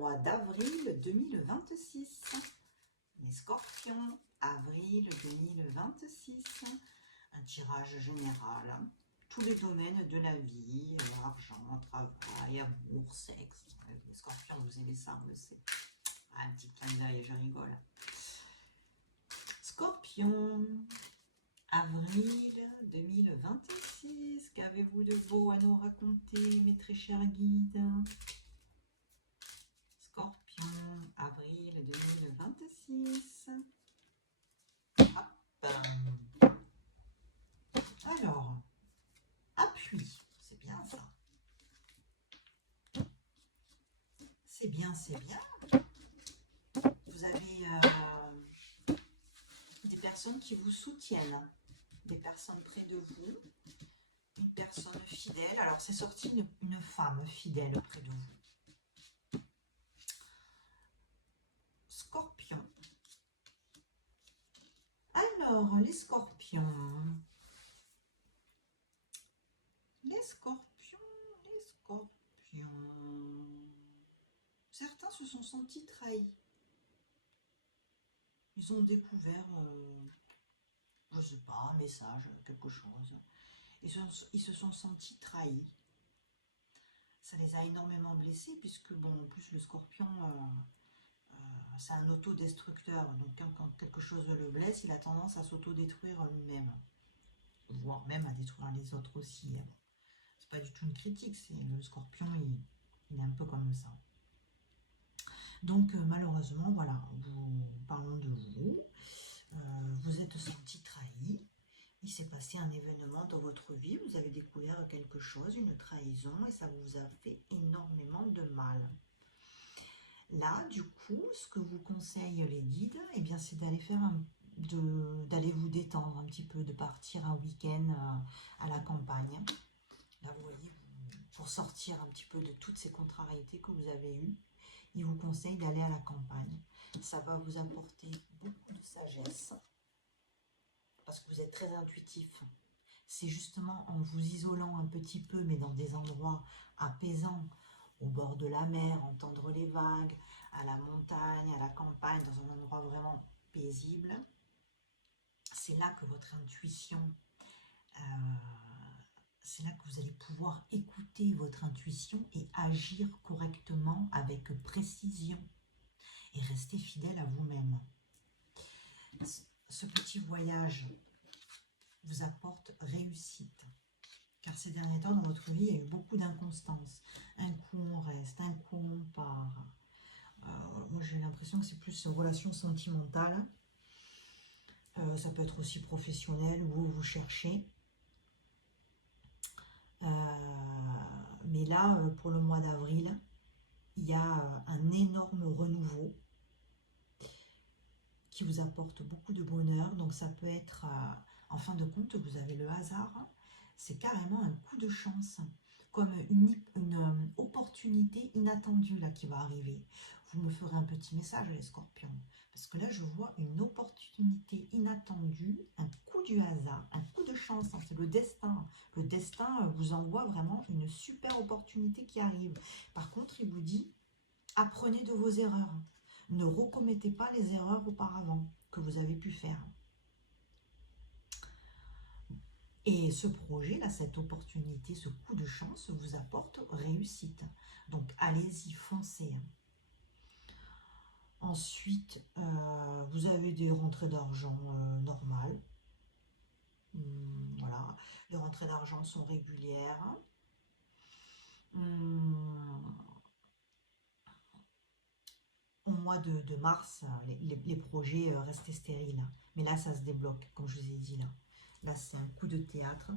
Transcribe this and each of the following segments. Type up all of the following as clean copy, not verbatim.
mois d'avril 2026. Les scorpions, avril 2026. Un tirage général. Tous les domaines de la vie, argent, travail, amour, sexe. Les scorpions, vous aimez ça, on le sait. Un petit clin d'œil, je rigole. Scorpion, avril 2026. Qu'avez-vous de beau à nous raconter, mes très chers guides? Scorpion, avril 2026. Hop. Alors, appui, c'est bien ça. C'est bien, c'est bien. Vous avez des personnes qui vous soutiennent, des personnes près de vous, une personne fidèle. Alors, c'est sorti une femme fidèle près de vous. Scorpion. Alors, les scorpions. Les scorpions. Certains se sont sentis trahis. Ils ont découvert, je ne sais pas, un message, quelque chose. Ils se sont sentis trahis. Ça les a énormément blessés, puisque, bon, en plus, le scorpion, c'est un autodestructeur. Donc, quand quelque chose le blesse, il a tendance à s'autodétruire lui-même. Voire même à détruire les autres aussi. C'est pas du tout une critique, c'est le scorpion, il est un peu comme ça. Donc, malheureusement, voilà, parlons de vous. Vous êtes senti trahi. Il s'est passé un événement dans votre vie. Vous avez découvert quelque chose, une trahison, et ça vous a fait énormément de mal. Là, du coup, ce que vous conseillent les guides, eh bien, c'est d'aller d'aller vous détendre un petit peu, de partir un week-end à la campagne. Là, vous voyez, pour sortir un petit peu de toutes ces contrariétés que vous avez eues, il vous conseille d'aller à la campagne. Ça va vous apporter beaucoup de sagesse, parce que vous êtes très intuitif. C'est justement en vous isolant un petit peu, mais dans des endroits apaisants, au bord de la mer, entendre les vagues, à la montagne, à la campagne, dans un endroit vraiment paisible. C'est là que votre intuition, c'est là que vous allez pouvoir écouter votre intuition et agir correctement avec précision et rester fidèle à vous-même. Ce petit voyage vous apporte réussite. Car ces derniers temps, dans votre vie, il y a eu beaucoup d'inconstance. Un coup, on reste, un coup, on part. Moi, j'ai l'impression que c'est plus une relation sentimentale. Ça peut être aussi professionnel, où vous cherchez. Mais là, pour le mois d'avril, il y a un énorme renouveau qui vous apporte beaucoup de bonheur. Donc, ça peut être, en fin de compte, vous avez le hasard. C'est carrément un coup de chance, comme une opportunité inattendue là qui va arriver. Vous me ferez un petit message, les scorpions, parce que là, je vois une opportunité inattendue, un coup du hasard, un coup de chance, hein, c'est le destin. Le destin vous envoie vraiment une super opportunité qui arrive. Par contre, il vous dit, apprenez de vos erreurs. Ne recommettez pas les erreurs auparavant que vous avez pu faire. Et ce projet-là, cette opportunité, ce coup de chance vous apporte réussite. Donc, allez-y, foncez. Ensuite, vous avez des rentrées d'argent normales. Voilà, les rentrées d'argent sont régulières. Au mois de mars, les projets restaient stériles. Mais là, ça se débloque, comme je vous ai dit là. Là, c'est un coup de théâtre,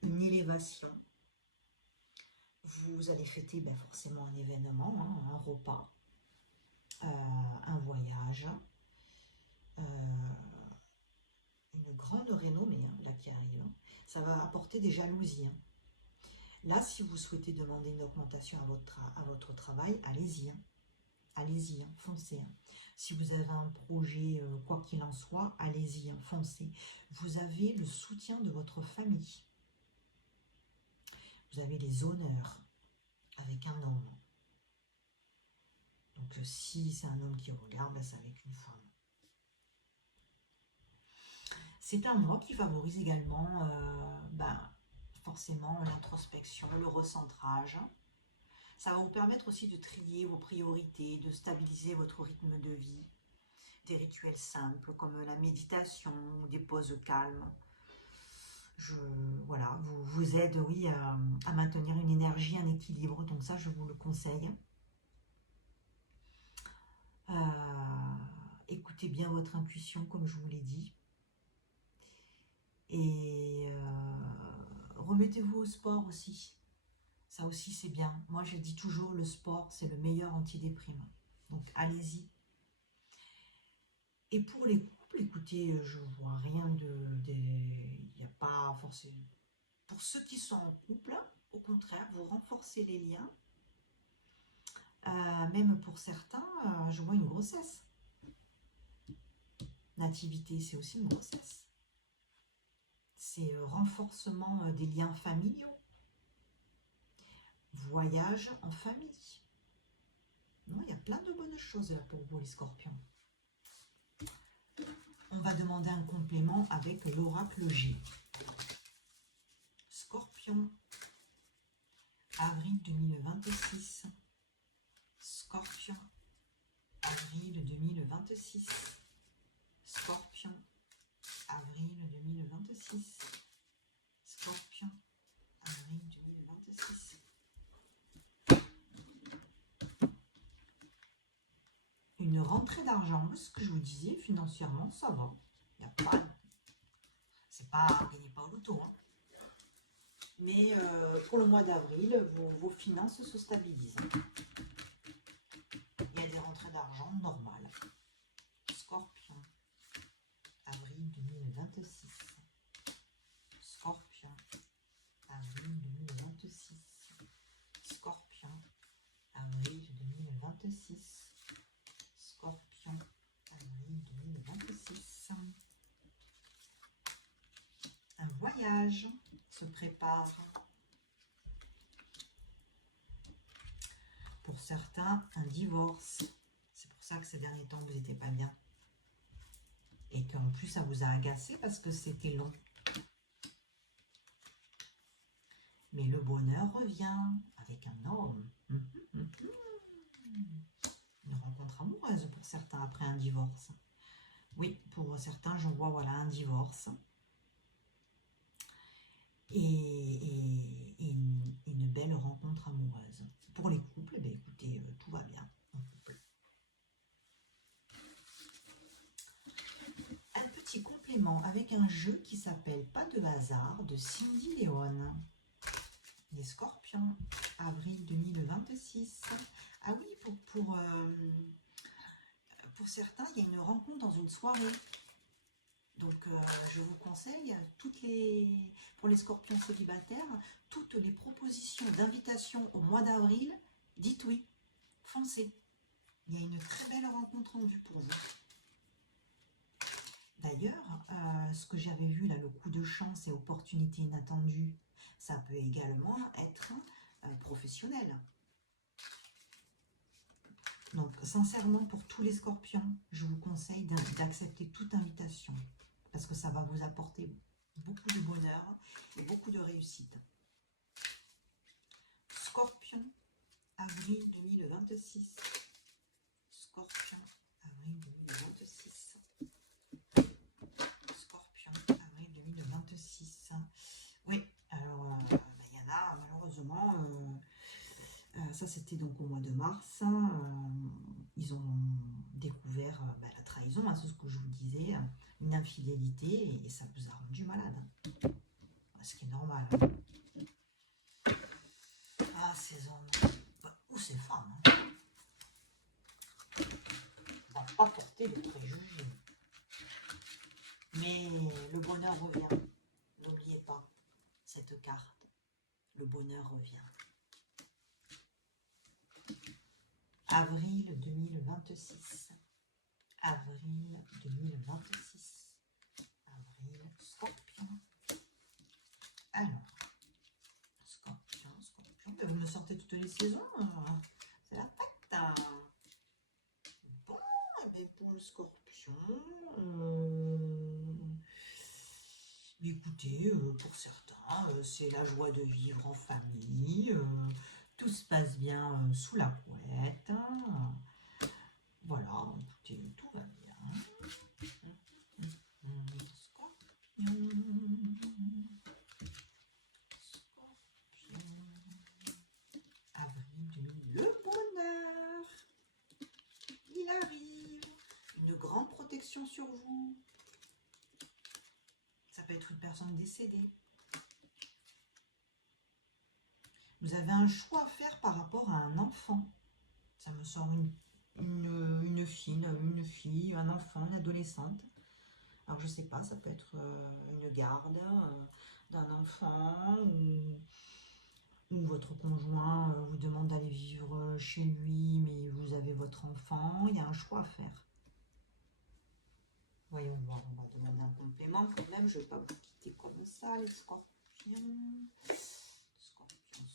une élévation. Vous allez fêter forcément un événement, hein, un repas, un voyage, une grande renommée là qui arrive. Ça va apporter des jalousies. Hein. Là, si vous souhaitez demander une augmentation à votre travail, allez-y. Hein. Allez-y, hein, foncez. Hein. Si vous avez un projet, quoi qu'il en soit, allez-y, hein, foncez. Vous avez le soutien de votre famille. Vous avez les honneurs avec un homme. Donc si c'est un homme qui regarde, c'est avec une femme. C'est un mois qui favorise également forcément l'introspection, le recentrage. Ça va vous permettre aussi de trier vos priorités, de stabiliser votre rythme de vie. Des rituels simples comme la méditation, des pauses calmes. Voilà, vous aide, oui, à maintenir une énergie, un équilibre. Donc ça, je vous le conseille. Écoutez bien votre intuition, comme je vous l'ai dit. Et remettez-vous au sport aussi. Ça aussi, c'est bien. Moi, je dis toujours, le sport, c'est le meilleur antidéprime. Donc, allez-y. Et pour les couples, écoutez, je vois rien il n'y a pas forcément... Pour ceux qui sont en couple, au contraire, vous renforcez les liens. Même pour certains, je vois une grossesse. Nativité, c'est aussi une grossesse. C'est renforcement des liens familiaux. Voyage en famille. Non, il y a plein de bonnes choses là pour vous, les scorpions. On va demander un complément avec l'oracle G. Scorpion, avril 2026. Scorpion, avril 2026. Scorpion, avril 2026. Scorpion, avril 2026. Une rentrée d'argent, ce que je vous disais, financièrement, ça va. Il n'y a pas... C'est pas gagner pas au loto, hein. Mais pour le mois d'avril, vos finances se stabilisent. Il y a des rentrées d'argent normales. Scorpion, avril 2026. Scorpion, avril 2026. Scorpion, avril 2026. Scorpion, avril 2026. Un voyage se prépare. Pour certains, un divorce. C'est pour ça que ces derniers temps, vous n'étiez pas bien. Et qu'en plus, ça vous a agacé parce que c'était long. Mais le bonheur revient avec un homme. Une rencontre amoureuse pour certains après un divorce. Oui, pour certains, je vois voilà, un divorce. Et une belle rencontre amoureuse. Pour les couples, ben écoutez, tout va bien en couple. Un petit complément avec un jeu qui s'appelle Pas de hasard de Cindy Léon. Les scorpions, avril 2026. Ah oui, pour certains, il y a une rencontre dans une soirée. Donc, je vous conseille, pour les scorpions célibataires, toutes les propositions d'invitation au mois d'avril, dites oui, foncez. Il y a une très belle rencontre en vue pour vous. D'ailleurs, ce que j'avais vu là, le coup de chance et opportunité inattendue, ça peut également être professionnel. Donc, sincèrement, pour tous les scorpions, je vous conseille d'accepter toute invitation. Parce que ça va vous apporter beaucoup de bonheur et beaucoup de réussite. Scorpion, avril 2026. Scorpion, avril 2026. Scorpion, avril 2026. Oui, alors, il y en a, malheureusement, ça c'était donc au mois de mars. Ils ont découvert la trahison, c'est ce que je vous disais, une infidélité, et ça vous a rendu malade. Ce qui est normal. Ah, ces hommes, ou ces femmes, on ne va pas porter de préjugés. Mais le bonheur revient. N'oubliez pas cette carte. Le bonheur revient. Avril 2026. Avril 2026. Avril, scorpion. Alors, scorpion. Mais vous me sortez toutes les saisons. C'est la fête. protection. Écoutez, pour certains, c'est la joie de vivre en famille. Tout se passe bien sous la couette. Voilà, écoutez, tout va bien. Scorpion. Avril 2000. Le bonheur, il arrive. Une grande protection sur vous. Ça peut être une personne décédée. Vous avez un choix à faire par rapport à un enfant. Ça me sort une fille, un enfant, une adolescente. Alors je sais pas, ça peut être une garde d'un enfant ou votre conjoint vous demande d'aller vivre chez lui, mais vous avez votre enfant. Il y a un choix à faire. Voyons voir, on va demander un complément quand même. Je ne vais pas vous quitter comme ça, les scorpions. Scorpion.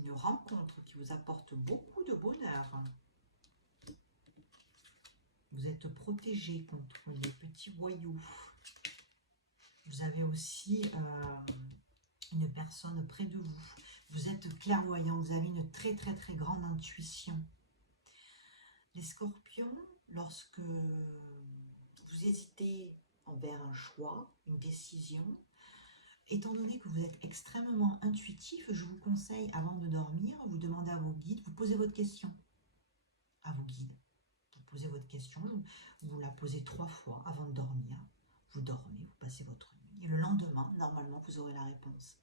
Une rencontre qui vous apporte beaucoup de bonheur. Vous êtes protégé contre les petits voyous. Vous avez aussi une personne près de vous. Vous êtes clairvoyant, vous avez une très grande intuition. Les scorpions, lorsque vous hésitez envers un choix, une décision, étant donné que vous êtes extrêmement intuitif, je vous conseille avant de dormir, vous demandez à vos guides, vous posez votre question à vos guides. Vous posez votre question, vous la posez 3 fois avant de dormir. Vous dormez, vous passez votre nuit. Et le lendemain, normalement, vous aurez la réponse.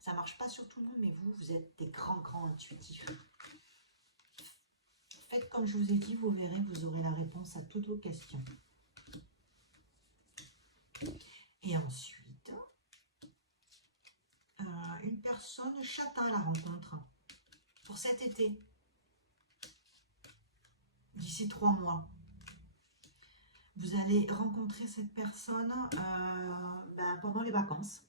Ça ne marche pas sur tout le monde, mais vous êtes des grands intuitifs. Faites comme je vous ai dit, vous verrez, vous aurez la réponse à toutes vos questions. Et ensuite, une personne châtain à la rencontre pour cet été, d'ici 3 mois. Vous allez rencontrer cette personne pendant les vacances.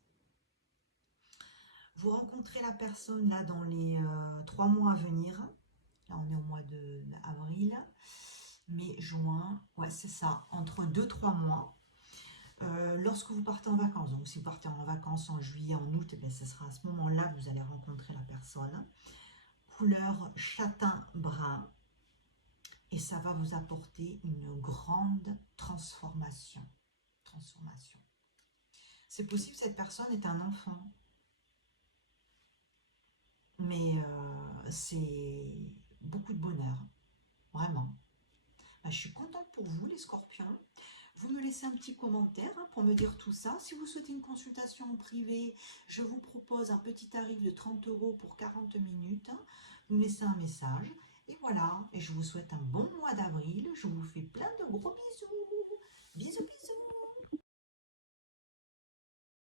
Vous rencontrez la personne là dans les 3 mois à venir. Là, on est au mois d'avril, mai, juin. Ouais, c'est ça, entre 2-3 mois. Lorsque vous partez en vacances, donc si vous partez en vacances en juillet, en août, ce sera à ce moment-là que vous allez rencontrer la personne. Couleur châtain brun. Et ça va vous apporter une grande transformation. C'est possible que cette personne est un enfant. Mais c'est beaucoup de bonheur. Vraiment. Je suis contente pour vous, les scorpions. Vous me laissez un petit commentaire pour me dire tout ça. Si vous souhaitez une consultation privée, je vous propose un petit tarif de 30 € pour 40 minutes. Vous me laissez un message. Et voilà. Et je vous souhaite un bon mois d'avril. Je vous fais plein de gros bisous. Bisous, bisous.